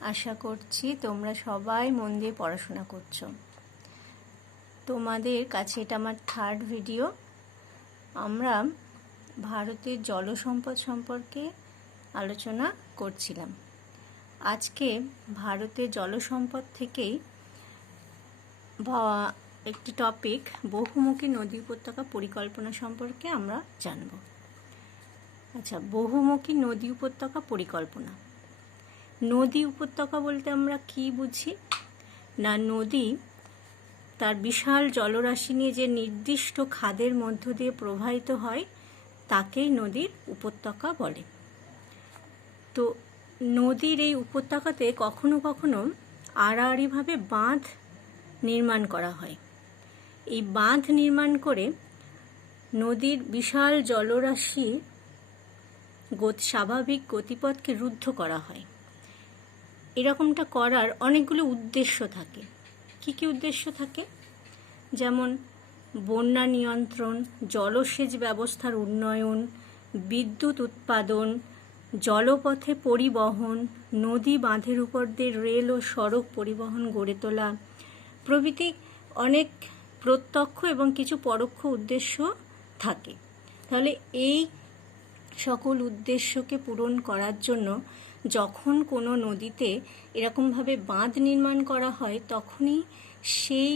আশা করছি তোমরা সবাই মন দিয়ে পড়াশোনা করছো। তোমাদের কাছে এটা আমার থার্ড ভিডিও। আমরা ভারতের জলসম্পদ সম্পর্কে আলোচনা করছিলাম। আজকে ভারতের জলসম্পদ থেকেই একটি টপিক বহুমুখী নদী উপত্যকা পরিকল্পনা সম্পর্কে আমরা জানব। আচ্ছা, বহুমুখী নদী উপত্যকা পরিকল্পনা। নদী উপত্যকা বলতে আমরা কি বুঝি না, নদী তার বিশাল জলরাশি নিয়ে যে নির্দিষ্ট খাদের মধ্য দিয়ে প্রবাহিত হয় তাকেই নদীর উপত্যকা বলে। তো নদীর এই উপত্যকাতে কখনো কখনো আড়াআড়িভাবে বাঁধ নির্মাণ করা হয়। এই বাঁধ নির্মাণ করে নদীর বিশাল জলরাশি স্বাভাবিক গতিপথকে রুদ্ধ করা হয়। এরকমটা করার অনেকগুলো উদ্দেশ্য থাকে। কি কি উদ্দেশ্য থাকে? যেমন বন্যা নিয়ন্ত্রণ, জলসেচ ব্যবস্থার উন্নয়ন, বিদ্যুৎ উৎপাদন, জলপথে পরিবহন, নদী বাঁধের উপর দিয়ে রেল ও সড়ক পরিবহন গড়ে তোলা প্রভৃতি অনেক প্রত্যক্ষ এবং কিছু পরোক্ষ উদ্দেশ্য থাকে। তাহলে এই সকল উদ্দেশ্যকে পূরণ করার জন্য যখন কোনো নদীতে এরকমভাবে বাঁধ নির্মাণ করা হয় তখনই সেই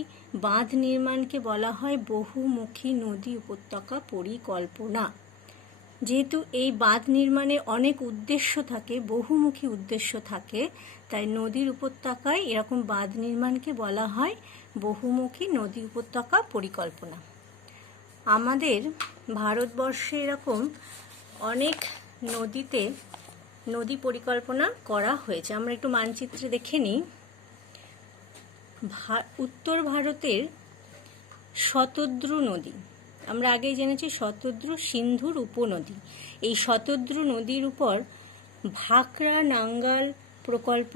বাঁধ নির্মাণকে বলা হয় বহুমুখী নদী উপত্যকা পরিকল্পনা। যেহেতু এই বাঁধ নির্মাণে অনেক উদ্দেশ্য থাকে, বহুমুখী উদ্দেশ্য থাকে, তাই নদীর উপত্যকায় এরকম বাঁধ নির্মাণকে বলা হয় বহুমুখী নদী উপত্যকা পরিকল্পনা। আমাদের ভারতবর্ষে এরকম অনেক নদীতে নদী পরিকল্পনা করা হয়েছে। আমরা একটু মানচিত্রে দেখে নিই। উত্তর ভারতের শতদ্রু নদী, আমরা আগেই জেনেছি শতদ্রু সিন্ধুর উপনদী। এই শতদ্রু নদীর উপর ভাকরা নাঙ্গাল প্রকল্প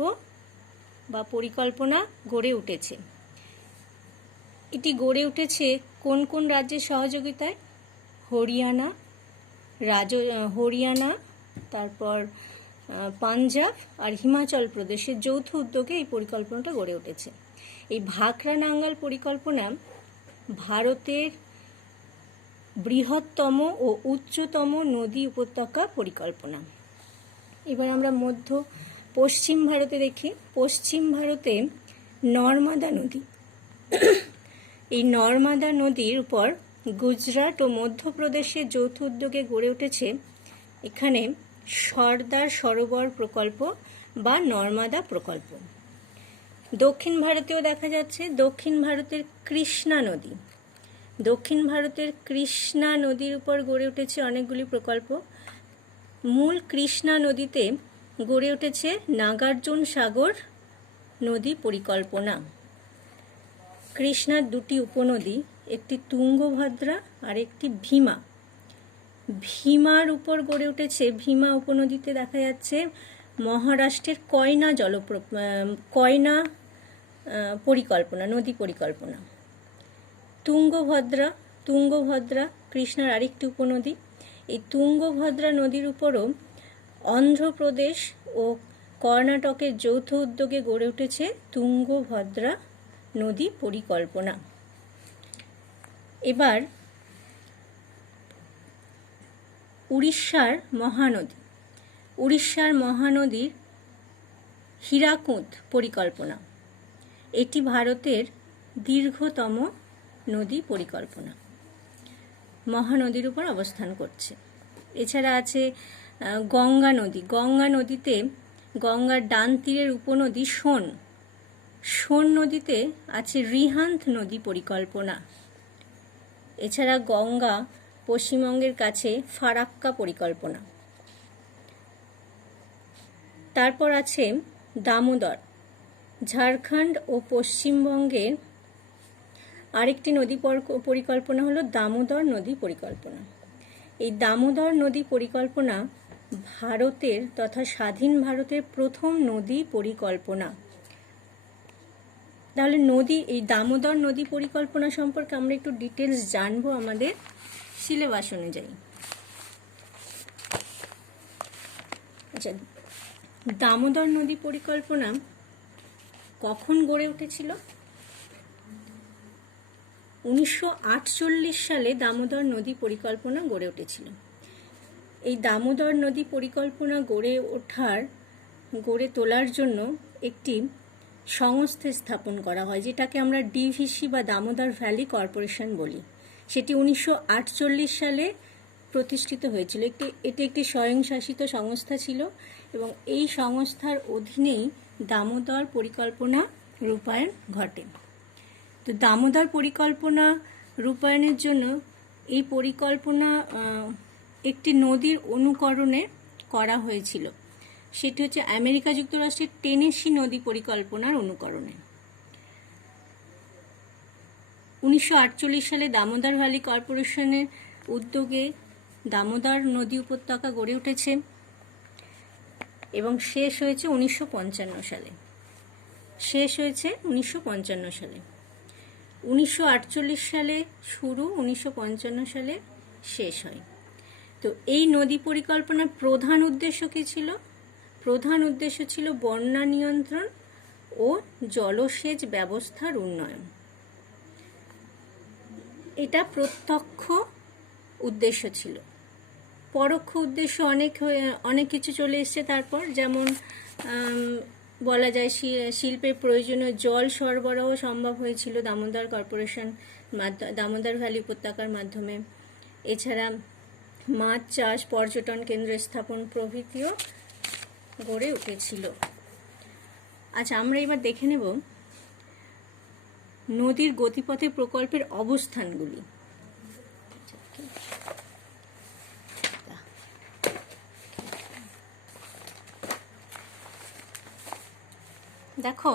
বা পরিকল্পনা গড়ে উঠেছে। এটি গড়ে উঠেছে কোন কোন রাজ্যের সহযোগিতায়? হরিয়ানা, তারপর পাঞ্জাব আর হিমাচল প্রদেশের যৌথ উদ্যোগে এই পরিকল্পনাটা গড়ে উঠেছে। এই ভাকরা নাঙ্গাল পরিকল্পনা ভারতের বৃহত্তম ও উচ্চতম নদী উপত্যকা পরিকল্পনা। এবার আমরা পশ্চিম ভারতে দেখি। পশ্চিম ভারতে নর্মদা নদী, এই নর্মদা নদীর উপর গুজরাট ও মধ্যপ্রদেশের যৌথ উদ্যোগে গড়ে উঠেছে এখানে সর্দার সরোবর প্রকল্প বা নর্মদা প্রকল্প। দক্ষিণ ভারতেও দেখা যাচ্ছে দক্ষিণ ভারতের কৃষ্ণা নদী। দক্ষিণ ভারতের কৃষ্ণা নদীর উপর গড়ে উঠেছে অনেকগুলি প্রকল্প। মূল কৃষ্ণা নদীতে গড়ে উঠেছে নাগার্জুন সাগর নদী পরিকল্পনা। কৃষ্ণার দুটি উপনদী, একটি তুঙ্গভদ্রা আর একটি ভীমা। ভীমার উপর গড়ে উঠেছে, ভীমা উপনদীতে দেখা যাচ্ছে মহারাষ্ট্রের কয়না পরিকল্পনা, নদী পরিকল্পনা। তুঙ্গভদ্রা কৃষ্ণার আরেকটি উপনদী। এই তুঙ্গভদ্রা নদীর উপরও অন্ধ্রপ্রদেশ ও কর্ণাটকের যৌথ উদ্যোগে গড়ে উঠেছে তুঙ্গভদ্রা নদী পরিকল্পনা। এবার উড়িষ্যার মহানদীর হীরাকুদ পরিকল্পনা। এটি ভারতের দীর্ঘতম নদী পরিকল্পনা, মহানদীর উপর অবস্থান করছে। এছাড়া আছে গঙ্গা নদী। গঙ্গা নদীতে গঙ্গার ডান তীরের উপনদী সোন নদীতে আছে রিহান্দ নদী পরিকল্পনা। এছাড়া গঙ্গা পশ্চিমবঙ্গের কাছে ফারাক্কা পরিকল্পনা। তারপর আছে দামোদর। ঝাড়খণ্ড ও পশ্চিমবঙ্গের আরেকটি নদী পরিকল্পনা হলো দামোদর নদী পরিকল্পনা। এই দামোদর নদী পরিকল্পনা ভারতের তথা স্বাধীন ভারতের প্রথম নদী পরিকল্পনা। তাহলে এই দামোদর নদী পরিকল্পনা সম্পর্কে আমরা একটু ডিটেলস জানবো আমাদের সিলেবাস অনুযায়ী। আচ্ছা, দামোদর নদী পরিকল্পনা কখন গড়ে উঠেছিল? 1948 সালে দামোদর নদী পরিকল্পনা গড়ে উঠেছিল। এই দামোদর নদী পরিকল্পনা গড়ে তোলার জন্য একটি সংস্থা স্থাপন করা হয়, যেটাকে আমরা ডিভিসি বা দামোদর ভ্যালি কর্পোরেশন বলি। সেটি 1948 সালে প্রতিষ্ঠিত হয়েছিল। এটি একটি স্বয়ংশাসিত সংস্থা ছিল এবং এই সংস্থার অধীনেই দামোদর পরিকল্পনা রূপায়ণ ঘটে। তো দামোদর পরিকল্পনা রূপায়ণের জন্য এই পরিকল্পনা একটি নদীর অনুকরণে করা হয়েছিল। সেটি হচ্ছে আমেরিকা যুক্তরাষ্ট্রের টেনেসি নদী পরিকল্পনার অনুকরণে। 1948 সালে দামোদর ভ্যালি কর্পোরেশনের উদ্যোগে দামোদর নদী উপত্যকা গড়ে উঠেছে এবং শেষ হয়েছে 1955 সালে। 1948 সালে শুরু, 1955 সালে শেষ হয়। তো এই নদী পরিকল্পনার প্রধান উদ্দেশ্য কী ছিল? প্রধান উদ্দেশ্য ছিল বন্যা নিয়ন্ত্রণ ও জলসেচ ব্যবস্থার উন্নয়ন। এটা প্রত্যক্ষ উদ্দেশ্য ছিল। পরোক্ষ উদ্দেশ্য অনেক কিছু চলে এসছে তারপর, যেমন বলা যায় শিল্পের প্রয়োজনীয় জল সরবরাহ সম্ভব হয়েছিল দামোদর ভ্যালি উপত্যকার মাধ্যমে। এছাড়া মাছ চাষ, পর্যটন কেন্দ্র স্থাপন প্রভৃতিও গড়ে উঠেছিল। আচ্ছা, আমরা এবার দেখে নেব নদীর গতিপথে প্রকল্পের অবস্থানগুলি। দেখো,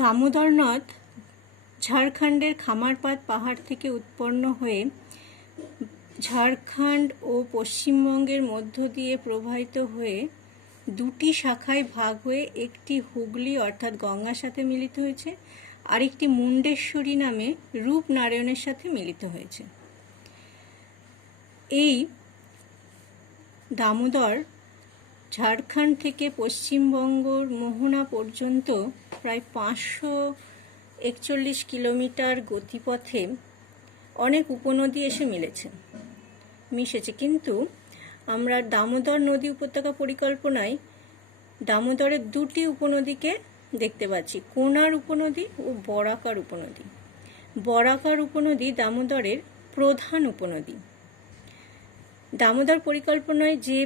দামোদর নদ ঝাড়খণ্ডের খামারপাত পাহাড় থেকে উৎপন্ন হয়ে ঝাড়খণ্ড ও পশ্চিমবঙ্গের মধ্য দিয়ে প্রবাহিত হয়ে দুটি শাখায় ভাগ হয়ে একটি হুগলি অর্থাৎ গঙ্গার সাথে মিলিত হয়েছে, আরেকটি মুন্ডেশ্বরী নামে রূপনারায়ণের সাথে মিলিত হয়েছে। এই দামোদর ঝাড়খণ্ড থেকে পশ্চিমবঙ্গর মোহনা পর্যন্ত প্রায় 541 কিলোমিটার গতিপথে অনেক উপনদী এসে মিশেছে, কিন্তু আমরা দামোদর নদী উপত্যকা পরিকল্পনায় দামোদরের দুটি উপনদীকে দেখতে পাচ্ছি, কোনার উপনদী ও বরাকর উপনদী। বরাকর উপনদী দামোদরের প্রধান উপনদী। দামোদর পরিকল্পনায় যে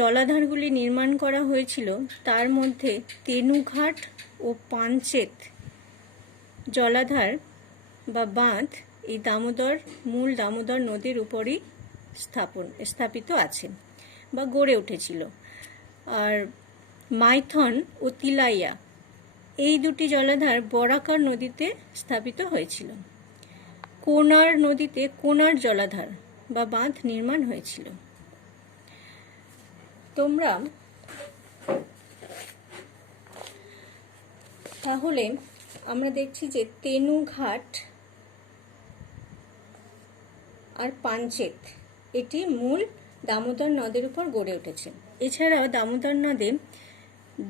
জলাধারগুলি নির্মাণ করা হয়েছিল তার মধ্যে তেনুঘাট ও পাঞ্চেত জলাধার বা বাঁধ এই মূল দামোদর নদীর উপরই স্থাপিত আছে বা গড়ে উঠেছিল। আর মাইথন ও তিলাইয়া এই দুটি জলাধার বরাকর নদীতে স্থাপিত হয়েছিল। কোনার নদীতে কোনার জলাধার বা বাঁধ নির্মাণ হয়েছিল। তাহলে আমরা দেখছি যে তেনুঘাট আর পাঞ্চেত এটি মূল দামোদর নদের উপর গড়ে উঠেছে। এছাড়াও দামোদর নদে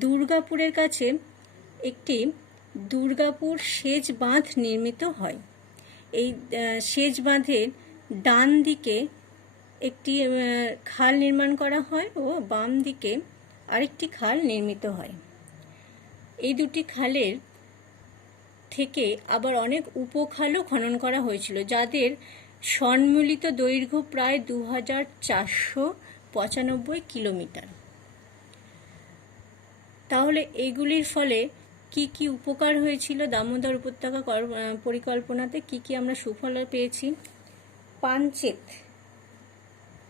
দুর্গাপুরের কাছে একটি দুর্গাপুর সেচ বাঁধ নির্মিত হয়। এই সেচ বাঁধের ডান দিকে একটি খাল নির্মাণ করা হয় ও বাম দিকে আরেকটি খাল নির্মিত হয়। এই দুটি খালের থেকে আবার অনেক উপখালও খনন করা হয়েছিল, যাদের সম্মিলিত দৈর্ঘ্য প্রায় 2495 কিলোমিটার। তাহলে এগুলির ফলে কি কি উপকার হয়েছিল দামোদর উপত্যকা পরিকল্পনাতে, কি কি আমরা সুফল পেয়েছি?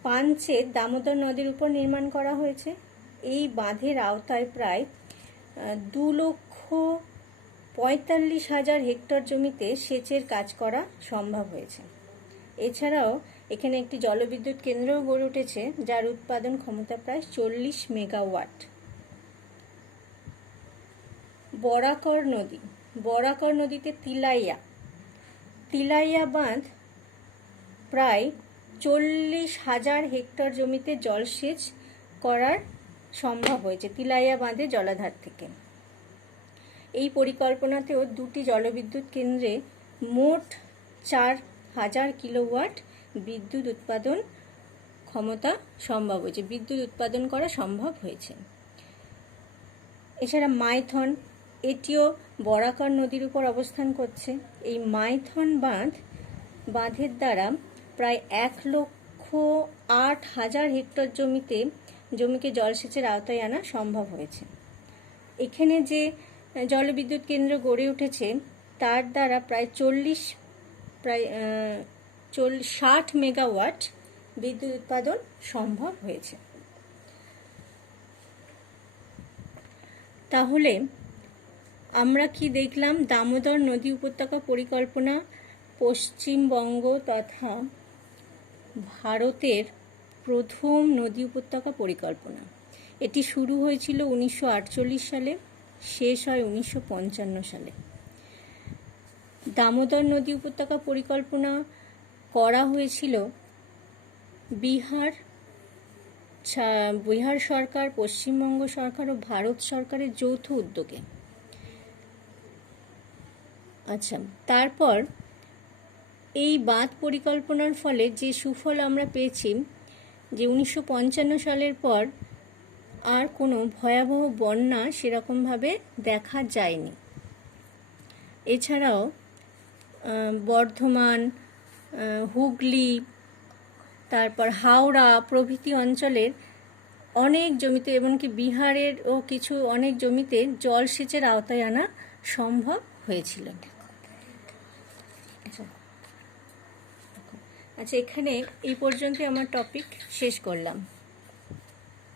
পাঞ্চেত দামোদর নদীর উপর নির্মাণ করা হয়েছে। এই বাঁধের আওতায় প্রায় 2,45,000 হেক্টর জমিতে সেচের কাজ করা সম্ভব হয়েছে। এছাড়াও এখানে একটি জলবিদ্যুৎ কেন্দ্রও গড়ে উঠেছে, যার উৎপাদন ক্ষমতা প্রায় 40 মেগাওয়াট। বরাকর নদীতে তিলাইয়া বাঁধ প্রায় 40,000 হেক্টর জমিতে জলসেচ করার সম্ভব হয়েছে তিলাইয়া বাঁধে জলাধার থেকে। এই পরিকল্পনাতেও 2টি জলবিদ্যুৎ কেন্দ্রে মোট 4,000 কিলোওয়াট বিদ্যুৎ উৎপাদন ক্ষমতা সম্ভব হয়েছে, বিদ্যুৎ উৎপাদন করা সম্ভব হয়েছে। এছাড়া মাইথন, এটিও বরাকর নদীর উপর অবস্থান করছে। এই মাইথন বাঁধের দ্বারা প্রায় 1,08,000 হেক্টর জমিকে জলসেচের আওতায় আনা সম্ভব হয়েছে। এখানে যে জলবিদ্যুৎ কেন্দ্র গড়ে উঠেছে তার দ্বারা প্রায় 60 মেগাওয়াট বিদ্যুৎ উৎপাদন সম্ভব হয়েছে। তাহলে আমরা কি দেখলাম? দামোদর নদী উপত্যকা পরিকল্পনা পশ্চিমবঙ্গ তথা ভারতের প্রথম নদী উপত্যকা পরিকল্পনা। এটি শুরু হয়েছিল 1948 সালে, শেষ হয় 1955 সালে। দামোদর নদী উপত্যকা পরিকল্পনা করা হয়েছিল বিহার সরকার, পশ্চিমবঙ্গ সরকার ও ভারত সরকারের যৌথ উদ্যোগে। আচ্ছা, তারপর এই বাঁধ পরিকল্পনার ফলে যে সুফল আমরা পেয়েছি যে 1955 সালের পর আর কোনো ভয়াবহ বন্যা সেরকমভাবে দেখা যায়নি। এছাড়াও বর্ধমান, হুগলি, তারপর হাওড়া প্রভৃতি অঞ্চলের অনেক জমিতে, এমনকি বিহারেরও কিছু অনেক জমিতে জলসেচের আওতায় আনা সম্ভব হয়েছিল। আচ্ছা, এখানে এই পর্যন্ত আমার টপিক শেষ করলাম।